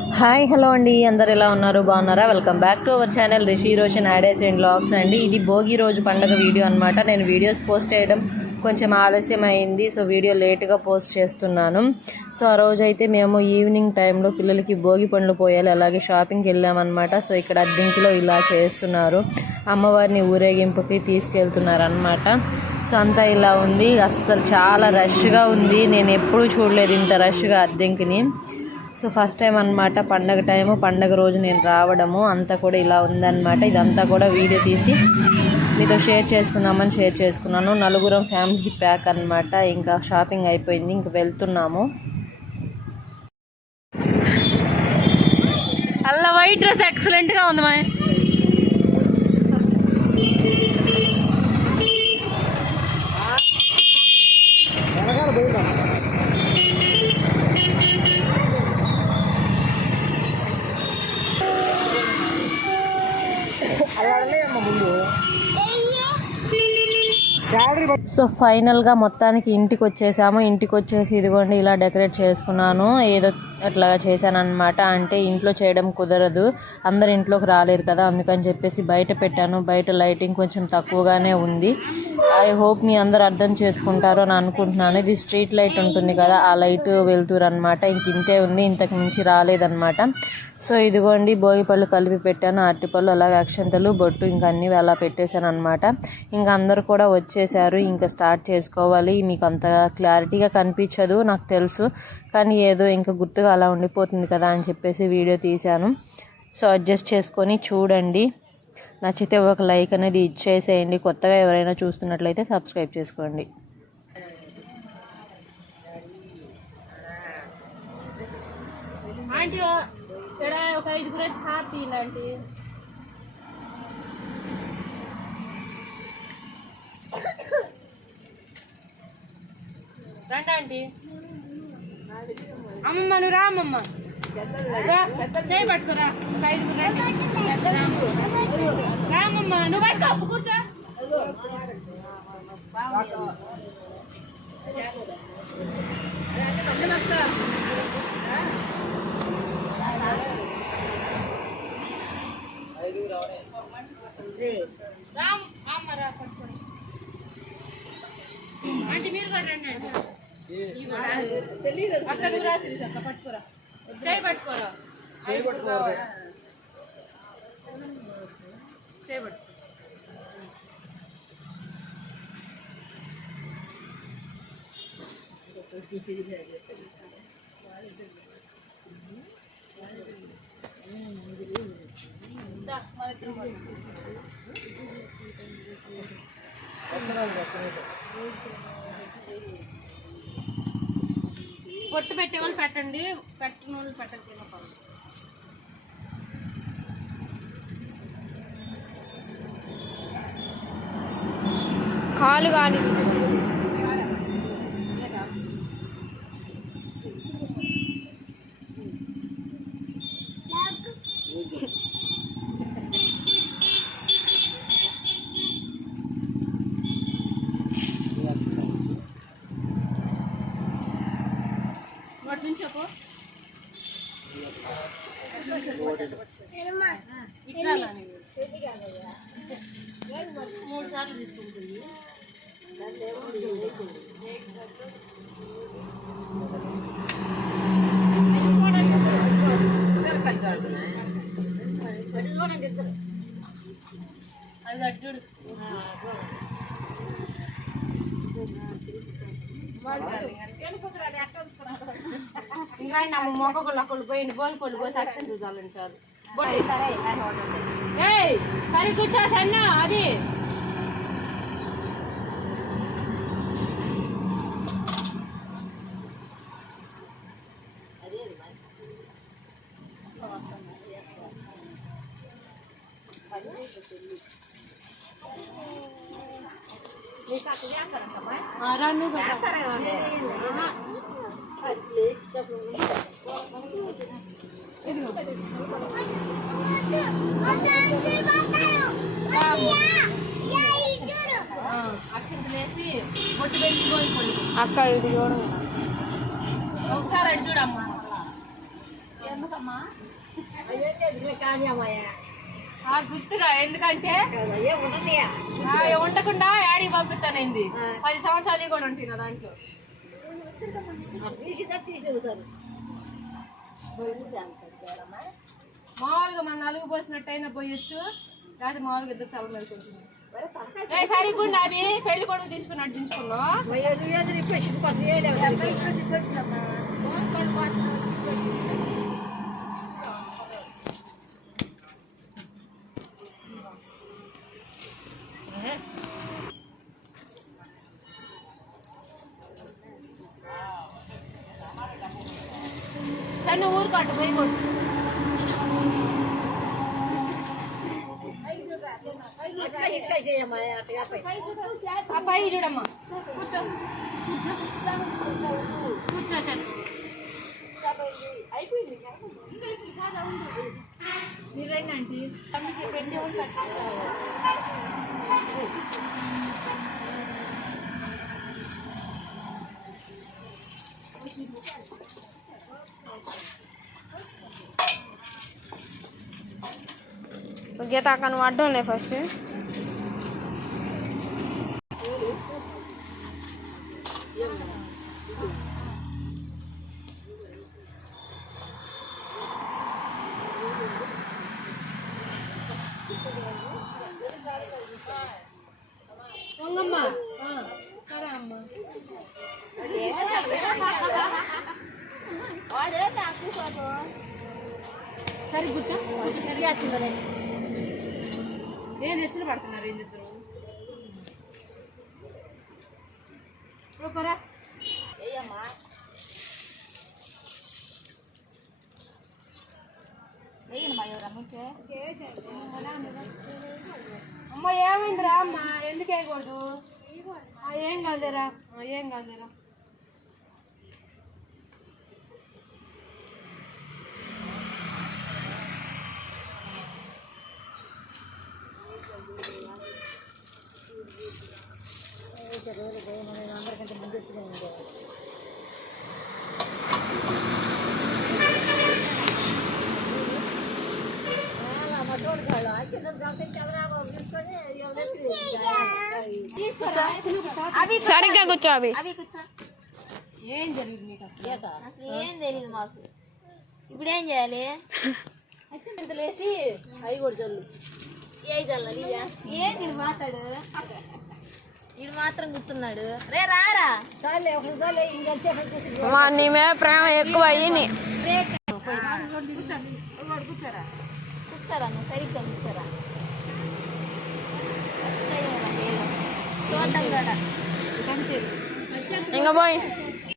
Hi hello అండి, అందరు ఎలా ఉన్నారు? బాగున్నారా? Welcome back to our channel Rishi Roshan ideas and vlogs అండి. ఇది భోగి రోజు పండగ వీడియో అనమాట. నేను వీడియోస్ పోస్ట్ చేయడం కొంచెం ఆలస్యం అయింది, సో వీడియో లేట్గా పోస్ట్ చేస్తున్నాను. సో ఆ రోజు అయితే మేము ఈవినింగ్ టైంలో పిల్లలకి భోగి పండ్లు పోయాలి, అలాగే షాపింగ్కి వెళ్ళామన్నమాట. సో ఇక్కడ అద్దెంకిలో ఇలా చేస్తున్నారు, అమ్మవారిని ఊరేగింపుకి తీసుకెళ్తున్నారు అనమాట. సో అంతా ఇలా ఉంది, అస్సలు చాలా రష్గా ఉంది. నేను ఎప్పుడూ చూడలేదు ఇంత రష్గా అద్దెంకిని. సో ఫస్ట్ టైం అనమాట పండగ టైము, పండగ రోజు నేను రావడము. అంతా కూడా ఇలా ఉందన్నమాట. ఇదంతా కూడా వీడియో తీసి మీతో షేర్ చేసుకుందామని షేర్ చేసుకున్నాను. నలుగురం ఫ్యామిలీ ప్యాక్ అనమాట. ఇంకా షాపింగ్ అయిపోయింది, ఇంక వెళ్తున్నాము. అలా వైట్ డ్రెస్ ఎక్సలెంట్గా ఉంది మా. సో ఫైనల్గా మొత్తానికి ఇంటికి వచ్చేసాము. ఇంటికి వచ్చేసి ఇదిగోండి ఇలా డెకరేట్ చేసుకున్నాను. ఏదో అట్లాగా చేశానమాట. అంటే ఇంట్లో చేయడం కుదరదు, అందరు ఇంట్లోకి రాలేరు కదా, అందుకని చెప్పేసి బయట పెట్టాను. బయట లైటింగ్ కొంచెం తక్కువగానే ఉంది. ఐ హోప్ మీ అందరు అర్థం చేసుకుంటారు అని అనుకుంటున్నాను. ఇది స్ట్రీట్ లైట్ ఉంటుంది కదా, ఆ లైట్ వెళ్తురు అనమాట. ఇంతే ఉంది, ఇంతకు మించి రాలేదన్నమాట. సో ఇదిగోండి భోగి పళ్ళు కలిపి పెట్టాను, అరటిపళ్ళు, అలాగే అక్షంతలు, బొట్టు, ఇంకా అన్నీ అలా పెట్టేశాను అనమాట. ఇంకా అందరు కూడా వచ్చేసారు, ఇంకా స్టార్ట్ చేసుకోవాలి. మీకు అంత క్లారిటీగా కనిపించదు నాకు తెలుసు, కానీ ఏదో ఇంకా గుర్తుగా అలా ఉండిపోతుంది కదా అని చెప్పేసి వీడియో తీశాను. సో అడ్జస్ట్ చేసుకొని చూడండి. నచ్చితే ఒక లైక్ అనేది ఇచ్చేసేయండి. కొత్తగా ఎవరైనా చూస్తున్నట్లయితే సబ్స్క్రైబ్ చేసుకోండి. ఇక్కడ ఒక 5 వచ్చి హ్యాపీ ఇలాంటి రండి ఆంటీ. అమ్మమ్మ నువ్వు రా, అమ్మమ్మ చేయి పట్టుకోరా. 5 రండి, రామమ్మ నువ్వు పట్టుకో, అప్పు కూర్చో. ఆంటీ మీరు కూడా రండి అండి. అక్కడ రాసి పట్టుకోరా, చేయి పట్టుకోరా, చేయి పట్టుకో. పొట్టు పెట్టేవాళ్ళు పెట్టండి, పెట్టిన వాళ్ళు పెట్టకపోయినా పర్లేదు. కాలు కానీ వాటి నుంచి చెప్పు. ఇట్లా 3 సార్లు తీసుకుంటుంది. అది అటు చూడు. ఇంకా నమ్మ మొక్కలు అక్కడ పోయింది, భోగి పళ్ళు పోసి అక్షం చూసాలండి సార్. సరే కూర్చో సన్న. అది రన్ను అక్షంతలేసి పొట్టు పెట్టి పోయి అక్క ఇది చూడండి ఒకసారి అటు చూడమ్మా. గుర్తుగా ఎందుకంటే ఉండకుండా యాడికి పంపిస్తానైంది 10 సంవత్సరాలు కూడా ఉంటుంది దాంట్లో మామూలుగా మన నలుగు పోసినట్టయినా పోయొచ్చు లేకపోతే మామూలుగా ఇద్దరు తల మెలుకుంటుంది సరిగ్గా అవి పెళ్లి కొడుకు దించుకున్నట్టు దించుకున్నాం సన్న ఊరు కట్టు పోయి కొట్టు పై చూడమ్మా కూర్చో కూర్చో అయిపోయింది మీరేంటి ఆంటీ తమ్మికి పెండి గీత అక్కడ నువ్వు అడ్డం లే ఫస్ట్ పొంగమ్మా సరే అమ్మా సరే కూర్చో సరిగా ఏం తెచ్చిన పడుతున్నారు ఏం ఇద్దరు రూపరా అమ్మ ఏమైందిరా అమ్మ ఎందుకు వేయకూడదు ఏం కాదురా ఏం కాదురా అందరికంటే ముందు సరిగ్గా కూర్చో అవి ఏం జరిగింది మీకు అసలు ఏం తెలియదు మాకు ఇప్పుడు ఏం చేయాలి ఇంత లేసి అవి కూడా చల్లు ఏ చల్లాలి ఏంది మాట్లాడు వీడు మాత్రం కూర్చున్నాడు రే రారా మా నీ మీద ప్రేమ ఎక్కువ అయ్యి కూర్చోరా నువ్వు సరిగ్గా కూర్చోరా చూద్దాం కూడా ఇంకా పోయి